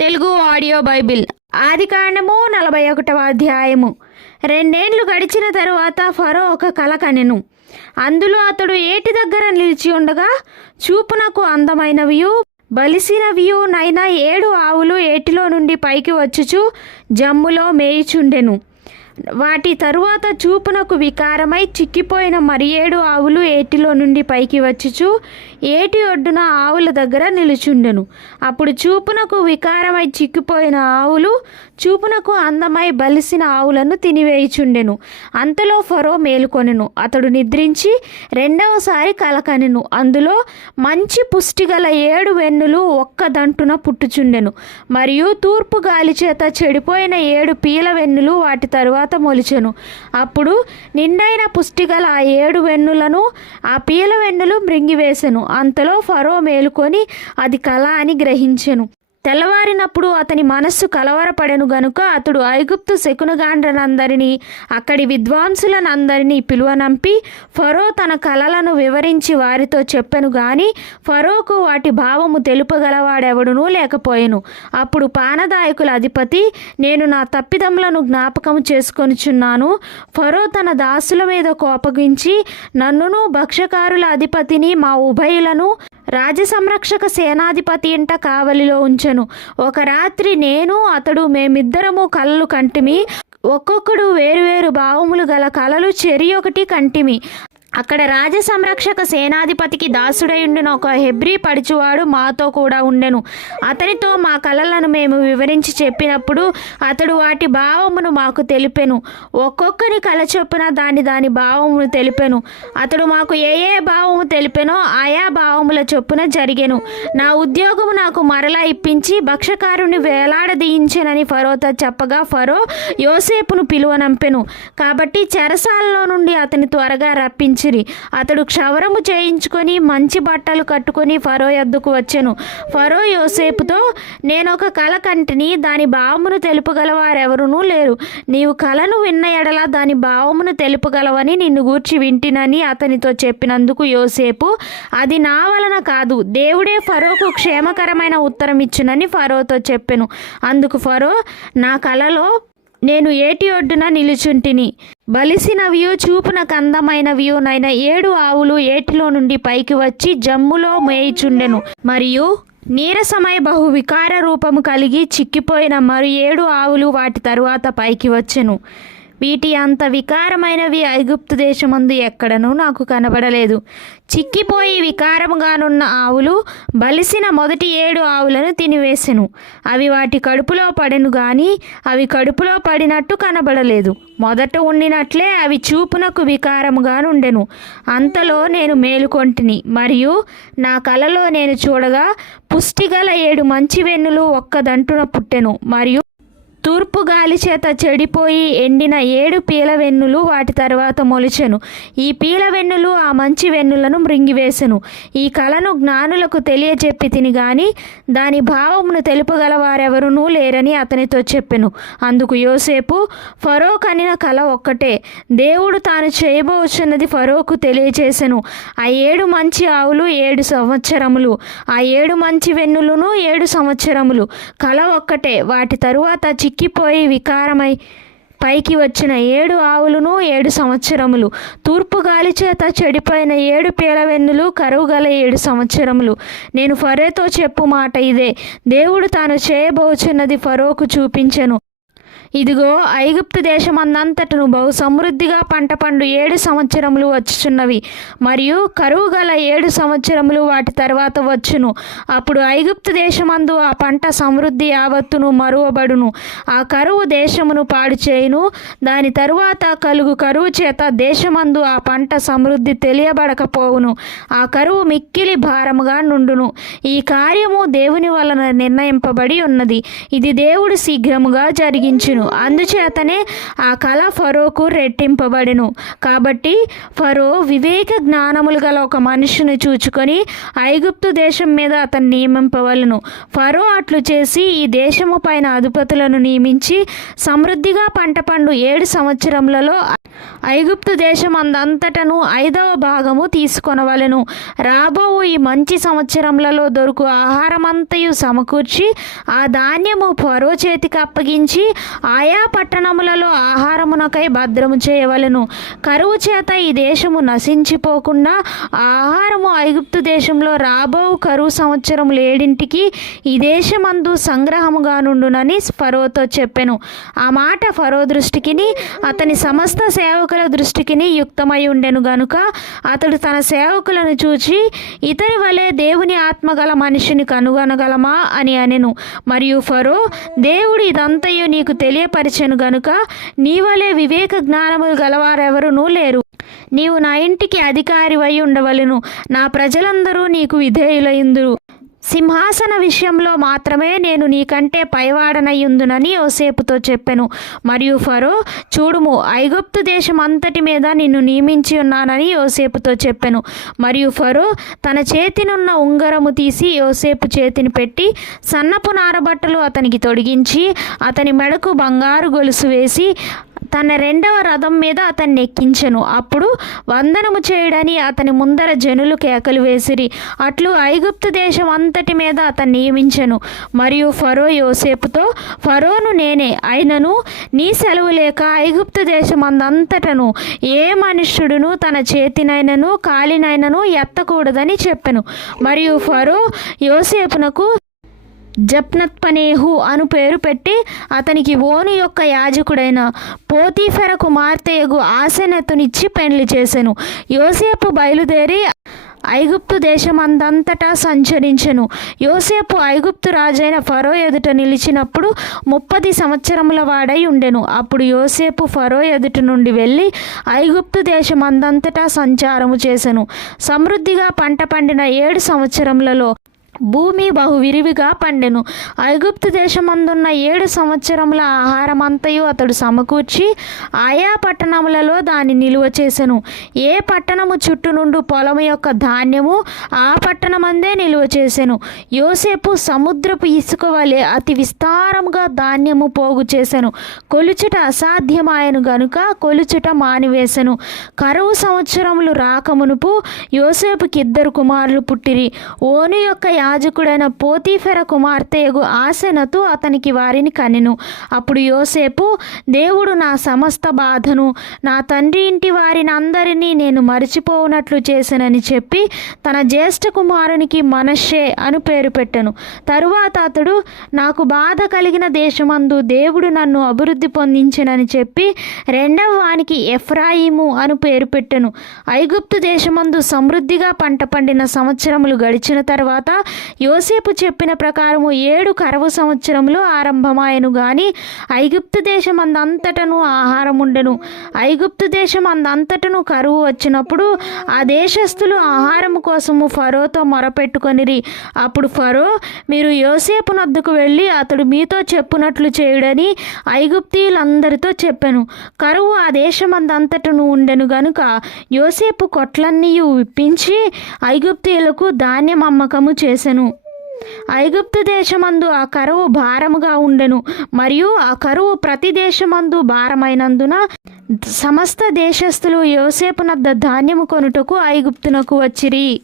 Telugu audio Bible. ఆది కాండము నలభై ఒకటవ అధ్యాయము. రెండేండ్లు గడిచిన తరువాత ఫరో ఒక కల కనెను. అందులో అతడు ఏటి దగ్గర నిలిచి ఉండగా చూపునకు అందమైనవియు బలిసినవియు నైనా ఏడు ఆవులు ఏటిలో నుండి పైకి వచ్చుచు జమ్ములో మేయిచుండెను. వాటి తరువాత చూపునకు వికారమై చిక్కిపోయిన మరి ఏడు ఆవులు ఏటిలో నుండి పైకి వచ్చుచు ఏటి ఒడ్డున ఆవుల దగ్గర నిలుచుండెను. అప్పుడు చూపునకు వికారమై చిక్కిపోయిన ఆవులు చూపునకు అందమై బలిసిన ఆవులను తినివేయుచుండెను. అంతలో ఫరో మేలుకొనెను. అతడు నిద్రించి రెండవసారి కలకనెను. అందులో మంచి పుష్టిగల ఏడు వెన్నులు ఒక్క దంటున పుట్టుచుండెను. మరియు తూర్పు గాలి చేత చెడిపోయిన ఏడు పీల వెన్నులు వాటి తరువాత మొలిచెను. అప్పుడు నిండైన పుష్టిగల ఆ ఏడు వెన్నులను ఆ పీల వెన్నులు మృంగివేసెను. అంతలో ఫరో మేలుకొని అది కళ అని గ్రహించెను. తెల్లవారినప్పుడు అతని మనస్సు కలవరపడెను గనుక అతడు ఐగుప్తు శకునగాండ్రనందరినీ అక్కడి విద్వాంసులనందరినీ పిలువనంపి ఫరో తన కలలను వివరించి వారితో చెప్పెను గాని ఫరోకు వాటి భావము తెలుపగలవాడెవడునూ లేకపోయెను. అప్పుడు పానదాయకుల అధిపతి నేను నా తప్పిదములను జ్ఞాపకం చేసుకొనిచున్నాను. ఫరో తన దాసుల మీద కోపగించి నన్నును భక్ష్యకారుల అధిపతిని మా ఉభయులను రాజసంరక్షక సేనాధిపతి ఇంట కావలిలో ఉంచెను. ఒక రాత్రి నేను అతడు మేమిద్దరము కలలు కంటిమి. ఒక్కొక్కడు వేరువేరు భావములు గల కలలు చెరి ఒకటి కంటిమి. అక్కడ రాజ సంరక్షక సేనాధిపతికి దాసుడై ఉండిన ఒక హెబ్రీ పడిచువాడు మాతో కూడా ఉండెను. అతనితో మా కలలను మేము వివరించి చెప్పినప్పుడు అతడు వాటి భావమును మాకు తెలిపెను. ఒక్కొక్కరి కల చొప్పున దాని దాని భావమును తెలిపెను. అతడు మాకు ఏ ఏ భావము తెలిపెనో ఆయా భావముల చొప్పున జరిగెను. నా ఉద్యోగము నాకు మరలా ఇప్పించి భక్షకారుని వేలాడదీయించెనని ఫరోతో చెప్పగా ఫరో యోసేపును పిలువనంపెను. కాబట్టి చెరసాలలో నుండి అతని త్వరగా రప్పించిరి అతడు క్షవరము చేయించుకొని మంచి బట్టలు కట్టుకొని ఫరో ఎద్దుకు వచ్చెను. ఫరో యోసేపుతో నేను ఒక కల కంటిని దాని భావమును తెలుపగలవారెవరునూ లేరు. నీవు కలను విన్న ఎడల దాని భావమును తెలుపగలవని నిన్ను గూర్చి వింటినని అతనితో చెప్పినందుకు యోసేపు అది నా వలన కాదు దేవుడే ఫరోకు క్షేమకరమైన ఉత్తరం ఇచ్చునని ఫరోతో చెప్పెను. అందుకు ఫరో నా కలలో నేను ఏటి ఒడ్డున నిలుచుంటిని? బలిసినవియు చూపున కందమైనవియు నైన ఏడు ఆవులు ఏటిలో నుండి పైకి వచ్చి జమ్ములో మేయిచుండెను. మరియు నీరసమై బహు వికార రూపము కలిగి చిక్కిపోయిన మరి ఏడు ఆవులు వాటి తరువాత పైకి వచ్చెను. వీటి అంత వికారమైనవి ఐగుప్తు దేశమందు ఎక్కడనూ నాకు కనబడలేదు. చిక్కిపోయి వికారముగానున్న ఆవులు బలిసిన మొదటి ఏడు ఆవులను తినివేసెను. అవి వాటి కడుపులో పడెను గాని అవి కడుపులో పడినట్టు కనబడలేదు. మొదట ఉండినట్లే అవి చూపునకు వికారముగా నుండెను అంతలో నేను మేలుకొంటిని మరియు నా కలలో నేను చూడగా పుష్టిగల ఏడు మంచి వెన్నులు ఒక్కదంటున పుట్టెను మరియు తూర్పుగా గాలి చేత చెడిపోయి ఎండిన ఏడు పీల వెన్నులు వాటి తర్వాత మొలిచెను. ఈ పీల వెన్నులు ఆ మంచి వెన్నులను మృంగివేసెను. ఈ కళను జ్ఞానులకు తెలియజెప్పి తిని గాని దాని భావమును తెలుపగలవారెవరునూ లేరని అతనితో చెప్పెను. అందుకు యోసేపు ఫరో కనిన కళ ఒక్కటే. దేవుడు తాను చేయబోచున్నది ఫరోకు తెలియజేసెను. ఆ ఏడు మంచి ఆవులు ఏడు సంవత్సరములు. ఆ ఏడు మంచి వెన్నులను ఏడు సంవత్సరములు. కళ ఒక్కటే. వాటి తరువాత చిక్కిపోయి వికారమై పైకి వచ్చిన ఏడు ఆవులను ఏడు సంవత్సరములు. తూర్పు గాలి చేత చెడిపోయిన ఏడు పేలవెన్నులు కరువు గల ఏడు సంవత్సరములు. నేను ఫరోతో చెప్పు మాట ఇదే. దేవుడు తాను చేయబోచున్నది ఫరోకు చూపించెను. ఇదిగో ఐగుప్తు దేశమందంతటను బహు సమృద్ధిగా పంట పండు ఏడు సంవత్సరములు వచ్చుచున్నవి. మరియు కరువు గల ఏడు సంవత్సరములు వాటి తర్వాత వచ్చును. అప్పుడు ఐగుప్తు దేశమందు ఆ పంట సమృద్ధి యావత్తును మరువబడును. ఆ కరువు దేశమును పాడు చేయును. దాని తరువాత కలుగు కరువు చేత దేశమందు ఆ పంట సమృద్ధి తెలియబడకపోవును. ఆ కరువు మిక్కిలి భారముగా నుండును. ఈ కార్యము దేవుని వలన నిర్ణయింపబడి ఉన్నది. ఇది దేవుడు శీఘ్రముగా జరిగించును. ఉండెను అందుచేతనే ఆ కళ ఫరోకు రెట్టింపబడెను. కాబట్టి ఫరో వివేక జ్ఞానములు గల ఒక మనిషిని చూచుకొని ఐగుప్తు దేశం మీద అతన్ని నియమింపవలను. ఫరో అట్లు చేసి ఈ దేశము పైన అధిపతులను నియమించి సమృద్ధిగా పంట పండు ఏడు సంవత్సరములలో ఐగుప్తు దేశం అందంతటను ఐదవ భాగము తీసుకొనవలెను. రాబో ఈ మంచి సంవత్సరములలో దొరుకు ఆహారమంతయు సమకూర్చి ఆ ధాన్యము ఫరో చేతికి అప్పగించి ఆయా పట్టణములలో ఆహారమునకై భద్రము చేయవలెను. కరువు చేత ఈ దేశము నశించిపోకుండా ఆహారము ఐగుప్తు దేశంలో రాబో కరువు సంవత్సరం లేడింటికి ఈ దేశమందు సంగ్రహముగా నుండునని ఫరోతో చెప్పెను. ఆ మాట ఫరో దృష్టికిని అతని సమస్త సేవకుల దృష్టికిని యుక్తమై ఉండెను గనుక అతడు తన సేవకులను చూచి ఇతని వలె దేవుని ఆత్మగల మనిషిని కనుగొనగలమా? అని అనెను. మరియు ఫరో దేవుడు ఇదంతయో నీకు తెలియపరిచెను గనుక నీ వలె వివేక జ్ఞానములు గలవారెవరునూ లేరు నీవు నా ఇంటికి అధికారివై ఉండవలెను. నా ప్రజలందరూ నీకు విధేయులైందురు. సింహాసన విషయంలో మాత్రమే నేను నీకంటే పైవాడనయ్యుందునని యోసేపుతో చెప్పెను. మరియు ఫరో చూడుము ఐగుప్తు దేశం అంతటి మీద నిన్ను నియమించి ఉన్నానని యోసేపుతో చెప్పెను. మరియు ఫరో తన చేతినున్న ఉంగరము తీసి యోసేపు చేతిని పెట్టి సన్నపు నారబట్టలు అతనికి తొడిగించి అతని మెడకు బంగారు గొలుసు వేసి తన రెండవ రథం మీద అతన్ని ఎక్కించెను. అప్పుడు వందనము చేయడని అతని ముందర జనులు కేకలు వేసిరి. అట్లు ఐగుప్తు దేశం అంతటి మీద అతన్ని నియమించెను. మరియు ఫరో యోసేపుతో ఫరోను నేనే అయినను నీ సెలవు లేక ఐగుప్తు దేశం అందంతటను ఏ మనుష్యుడును తన చేతినైనను కాలినైనను ఎత్తకూడదని చెప్పెను. మరియు ఫరో యోసేపునకు జప్నత్పనేహు అను పేరు పెట్టి అతనికి ఓను యొక్క యాజకుడైన పోతీఫెర కుమార్తెయగు ఆసెనెతునిచ్చి పెండ్లి చేసెను. యోసేపు బయలుదేరి ఐగుప్తు దేశమందంతటా సంచరించెను. యోసేపు ఐగుప్తు రాజైన ఫరో ఎదుట నిలిచినప్పుడు ముప్పది సంవత్సరముల వాడై ఉండెను. అప్పుడు యోసేపు ఫరో ఎదుట నుండి వెళ్ళి ఐగుప్తు దేశమందంతటా సంచారము చేసెను. సమృద్ధిగా పంట పండిన ఏడు సంవత్సరములలో భూమి బహు విరివిగా పండెను. ఐగుప్తు దేశమందున్న ఏడు సంవత్సరముల ఆహారమంతయు అతడు సమకూర్చి ఆయా పట్టణములలో దాన్ని నిలువ చేసెను. ఏ పట్టణము చుట్టూ నుండి పొలము యొక్క ధాన్యము ఆ పట్టణమందే నిలువ చేసెను. యోసేపు సముద్రపు ఇసుక వలె అతి విస్తారముగా ధాన్యము పోగు చేసెను. కొలుచుట అసాధ్యమాయను గనుక కొలుచుట మానివేశను కరువు సంవత్సరములు రాకమునుపు యోసేపుకి ఇద్దరు కుమారులు పుట్టిరి. ఓను యొక్క యాజకుడైన పోతీఫెర కుమార్తెయగు ఆశనతో అతనికి వారిని కనెను అప్పుడు యోసేపు దేవుడు నా సమస్త బాధను నా తండ్రి ఇంటి వారిని అందరినీ నేను మరిచిపోవునట్లు చేశానని చెప్పి తన జ్యేష్ఠ కుమారునికి మనషే అని పేరు పెట్టెను. తరువాత అతడు నాకు బాధ కలిగిన దేశమందు దేవుడు నన్ను అభివృద్ధి పొందించినని చెప్పి రెండవ వానికి ఎఫ్రాయిము అను పేరు పెట్టెను. ఐగుప్తు దేశమందు సమృద్ధిగా పంట పండిన సంవత్సరములు గడిచిన తర్వాత యోసేపు చెప్పిన ప్రకారము ఏడు కరవు సంవత్సరంలో ఆరంభమాయను గాని ఐగుప్తు దేశం అందంతటను ఆహారం ఉండెను ఐగుప్తు దేశం అందంతటను కరువు వచ్చినప్పుడు ఆ దేశస్థులు ఆహారం కోసము ఫరోతో మొరపెట్టుకొనిరి. అప్పుడు ఫరో మీరు యోసేపు నద్దుకు వెళ్ళి అతడు మీతో చెప్పునట్లు చేయుడని ఐగుప్తీయులందరితో చెప్పాను. కరువు ఆ దేశమందంతటను ఉండెను గనుక యోసేపు కొట్లన్నీ విప్పించి ఐగుప్తీయులకు ధాన్యం అమ్మకము చేసెను. ఐగుప్తు దేశమందు ఆ కరువు భారముగా ఉండెను. మరియు ఆ కరువు ప్రతి దేశమందు భారమైనందున సమస్త దేశస్థులు యోసేపునద్ద ధాన్యము కొనుటకు ఐగుప్తునకు వచ్చిరి.